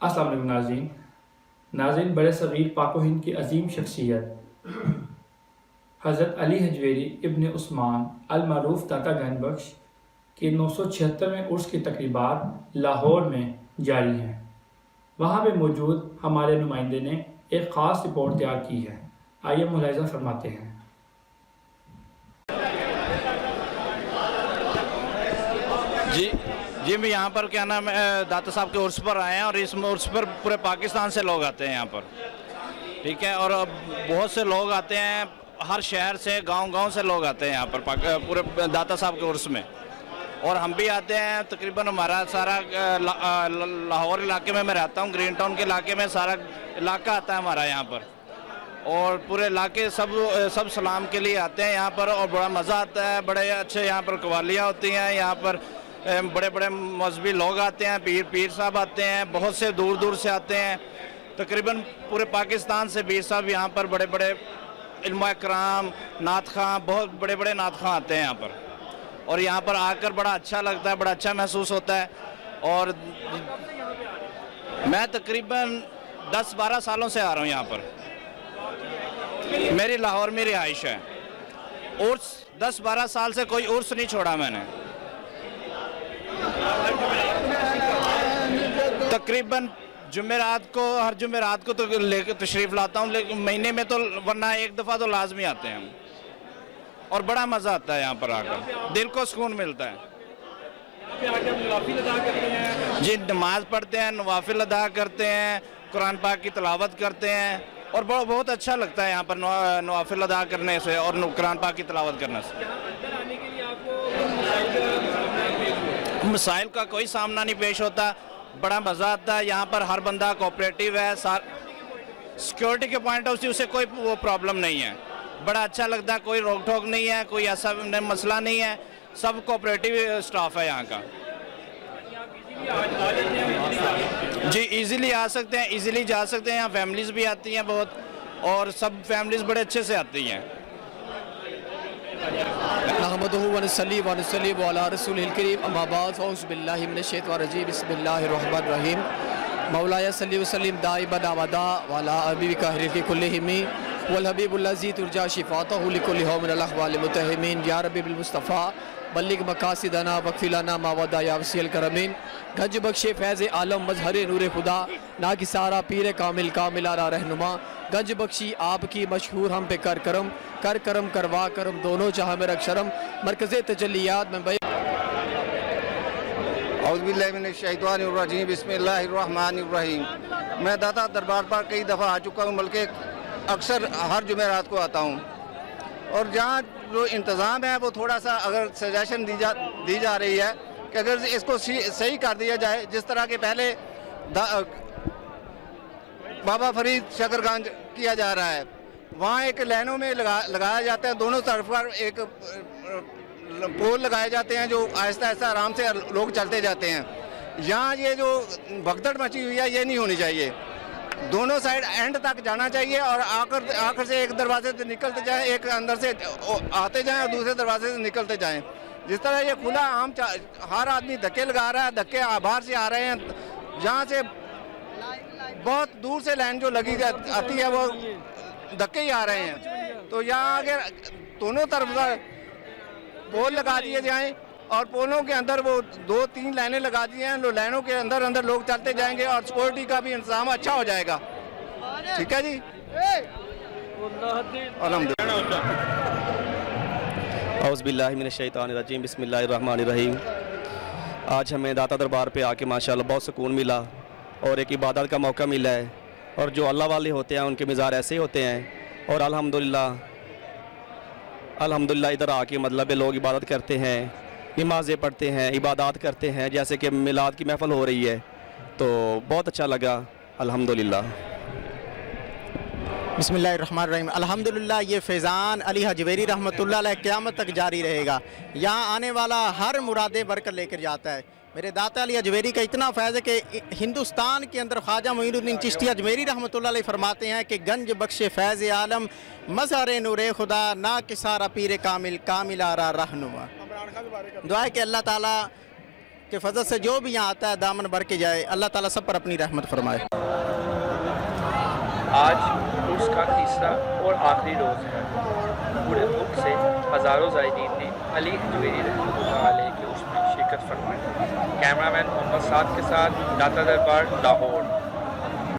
अस्सलाम वालेकुम नाज़रीन। नाज़रीन, बड़े सग़ीर पाक व हिंद की अजीम शख्सियत हज़रत अली हजवेरी इब्न उस्मान अल मारूफ दाता गंजबख्श के 976वें उर्स की तकरीबात लाहौर में जारी हैं। वहाँ पे मौजूद हमारे नुमाइंदे ने एक ख़ास रिपोर्ट तैयार की है। आइए मुलाहिज़ा फरमाते हैं। जी जी, मैं यहाँ पर क्या नाम है दाता साहब के उर्स पर आए हैं और इस उर्स पर पूरे पाकिस्तान से लोग आते हैं यहाँ पर, ठीक है। और बहुत से लोग आते हैं, हर शहर से, गांव-गांव से लोग आते हैं यहाँ पर पूरे दाता साहब के उर्स में। और हम भी आते हैं। तकरीबन हमारा सारा लाहौर इलाके में मैं रहता हूँ, ग्रीन टाउन के इलाके में सारा इलाका आता है हमारा यहाँ पर। और पूरे इलाके सब सलाम के लिए आते हैं यहाँ पर और बड़ा मज़ा आता है। बड़े अच्छे यहाँ पर कवालियाँ होती हैं। यहाँ पर बड़े बड़े मजहबी लोग आते हैं, पीर साहब आते हैं, बहुत से दूर दूर से आते हैं। तकरीबन पूरे पाकिस्तान से पीर साहब यहाँ पर बड़े बड़े इल्मा कराम, नात खां, बहुत बड़े बड़े नात खां आते हैं यहाँ पर। और यहाँ पर आकर बड़ा अच्छा लगता है, बड़ा अच्छा महसूस होता है। और मैं तकरीबन 10-12 सालों से आ रहा हूँ यहाँ पर। मेरी लाहौर में रिहाइश है। उर्स 10-12 साल से कोई उर्स नहीं छोड़ा मैंने। तकरीबन हर जुमेरात को तो लेकर तशरीफ़ लाता हूँ, लेकिन महीने में तो वरना एक दफ़ा तो लाजमी आते हैं हम। और बड़ा मज़ा आता है यहाँ पर आकर, दिल को सुकून मिलता है। जी, नमाज पढ़ते हैं, नवाफिल अदा करते हैं, कुरान पाक की तिलावत करते हैं और बहुत अच्छा लगता है यहाँ पर नवाफिल अदा करने से और कुरान पाक की तिलावत करने से। मसाइल का कोई सामना नहीं पेश होता, बड़ा मज़ा आता है। यहाँ पर हर बंदा कोऑपरेटिव है। सिक्योरिटी के पॉइंट ऑफ व्यू से कोई वो प्रॉब्लम नहीं है। बड़ा अच्छा लगता है, कोई रोक टोक नहीं है, कोई ऐसा मसला नहीं है। सब कोऑपरेटिव स्टाफ है यहाँ का। जी, इजीली आ सकते हैं, इजीली जा सकते हैं। यहाँ फैमिलीज़ भी आती हैं बहुत, और सब फैमिलीज़ बड़े अच्छे से आती हैं। नहमदुहु व नसल्ली व नसल्लिमु अला रसूलिल करीम, अम्मा बाद, फ़अऊज़ु बिल्लाहि मिनश शैतानिर रजीम, बिस्मिल्लाहिर रहमानिर रहीम। मौलाया सल्ली व सल्लिम दाइमन अबदा व अला हबीबिका खैरिल कुल्लिहिम वल हबीबुल्लज़ी तुरजा शिफ़ातहु लिकुल्लि हौमिन अल अहवाल मुतहमिन। या रब्बी बिल मुस्तफ़ा बल्लिग मकासिदना वक़फ़िलना मा वदा या वसील करमीन। गंज बख्शे फैज़ आलम मजहर नूर खुदा, ना कि सारा पीर कामिल कामिलारा रहनुमा। गंज बख्शी आपकी मशहूर हम पे कर करम करवा करम, दोनों चाह में रख शरम। मरकज़ तजल्लियात में भाई औज़ुबिल्लाहि मिनश शैतानिर रजीम, बिस्मिल्लाहिर रहमानिर रहीम। मैं दाता दरबार पर कई दफ़ा आ चुका हूँ, बल्कि अक्सर हर जुमेरात को आता हूँ। और जहाँ जो इंतज़ाम है वो थोड़ा सा अगर सजेशन दी जा रही है कि अगर इसको सही कर दिया जाए, जिस तरह के पहले बाबा फरीद शकरगंज किया जा रहा है, वहाँ एक लाइनों में लगाया जाता है, दोनों तरफ पर एक पोल लगाए जाते हैं जो आहिस्ता आहिस्ता आराम से लोग चलते जाते हैं। यहाँ ये जो भगदड़ मची हुई है ये नहीं होनी चाहिए। दोनों साइड एंड तक जाना चाहिए और आखिर से एक दरवाजे से निकलते जाएं, एक अंदर से आते जाएं और दूसरे दरवाजे से निकलते जाएं। जिस तरह ये खुला आम हर आदमी धक्के लगा रहा है, धक्के बाहर से आ रहे हैं, जहाँ से बहुत दूर से लाइन जो लगी आती है वो धक्के ही आ रहे हैं। तो यहाँ अगर दोनों तरफ पोल लगा दिए जाएं और पोलों के अंदर वो 2-3 लाइनें लगा दी हैं, तो लाइनों के अंदर अंदर लोग चलते जाएंगे और सिक्योरिटी का भी इंतजाम अच्छा हो जाएगा। ठीक है जी, अल्हम्दुलिल्लाह। औज़ु बिल्लाहि मिनश शैतानिर रजीम, बिस्मिल्लाहिर रहमानिर रहीम। आज हमें दाता दरबार पे आके माशाल्लाह बहुत सुकून मिला और एक इबादत का मौका मिला है। और जो अल्लाह वाले होते हैं उनके मिज़ाज ऐसे ही होते हैं। और अल्हम्दुलिल्लाह इधर आके मतलब लोग इबादत करते हैं, नमाज़ें पढ़ते हैं, इबादत करते हैं, जैसे कि मिलाद की महफ़िल हो रही है, तो बहुत अच्छा लगा अल्हम्दुलिल्लाह। बिस्मिल्लाहिर्रहमानिर्रहीम। अल्हम्दुलिल्लाह, ये फैज़ान अली हजवेरी रहमतुल्लाह अलैह क़यामत तक जारी रहेगा। यहाँ आने वाला हर मुरादें भरकर लेकर जाता है। मेरे दाता अली हजवेरी का इतना फैज़ है कि हिंदुस्तान के अंदर ख्वाजा मोइनुद्दीन चिश्ती अजमेरी रहमतुल्लाह अलैह फरमाते हैं कि गंज बख्शे फैज़ आलम मज़हर नूरे खुदा, ना कि सारा पीर कामिल कामिलारा रहनुमा। दुआ है कि अल्लाह ताला के फजल से जो भी यहाँ आता है दामन भर के जाए। अल्लाह ताला सब पर अपनी रहमत फरमाए। आज उर्स का तीसरा और आखिरी रोज़ है। पूरे मुल्क से हज़ारों ज़ायरीन ने अली हजवेरी रहमतुल्लाह अलैह के उर्स में शिरकत फरमाई। कैमरामैन मोहम्मद साद के साथ दाता दरबार, लाहौर।